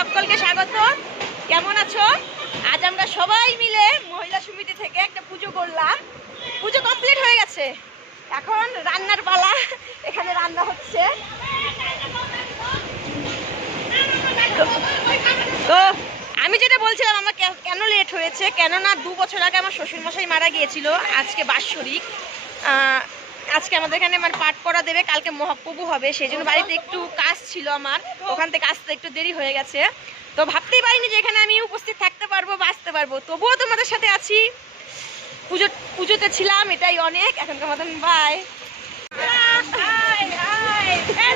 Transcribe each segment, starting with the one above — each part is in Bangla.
সকলকে স্বাগত। কেমন আছো? আজ আমরা সবাই মিলে মহিলা সমিতি থেকে একটা পুজো করলাম। পুজো কমপ্লিট হয়ে গেছে, এখন রান্নার পালা। এখানে রান্না হচ্ছে। তো আমি যেটা বলছিলাম, আমার কেন লেট হয়েছে, কেননা 2 বছর আগে আমার শ্বশুরমশাই মারা গিয়েছিল। আজকে বাৎসরিক, আজকে আমাদের এখানে মানে পাঠ করা দেবে, কালকে মহাপ্রভু হবে, সেই জন্য বাড়িতে একটু কাজ ছিল আমার, ওখান থেকে আসতে একটু দেরি হয়ে গেছে। তো ভাবতেই পারিনি যে এখানে আমি উপস্থিত থাকতে পারবো, বাঁচতে পারবো। তবুও তোমাদের সাথে আছি, পুজোতে ছিলাম, এটাই অনেক। এখনকার মতন বাই।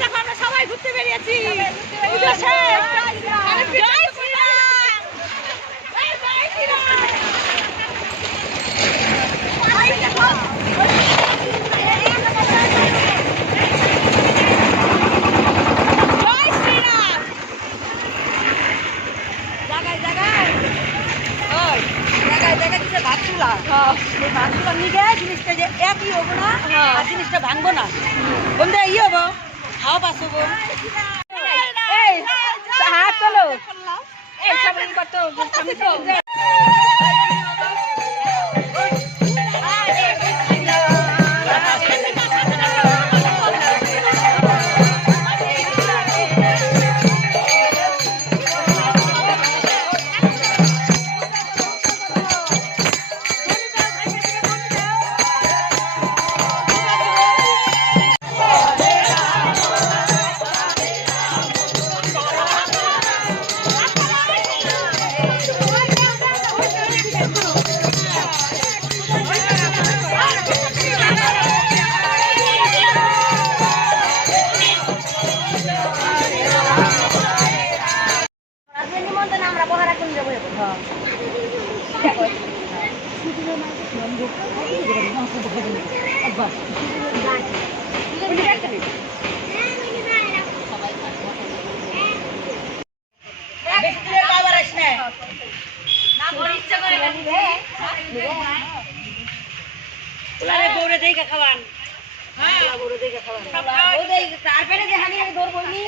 দেখো আমরা সবাই ঘুরতে বেরিয়েছি। জিনিসটা যে একই হবো না, আর জিনিসটা ভাঙবো না, বন্ধু ই হবো, খাওয়া পাস হবো। হাত তোলো, আমরা বহারা কোন যাবো। গৌরে দেই খাওয়ান, হ্যাঁ গৌরে দেই খাওয়ান, তারপরে যে আমি দৌড় বলি।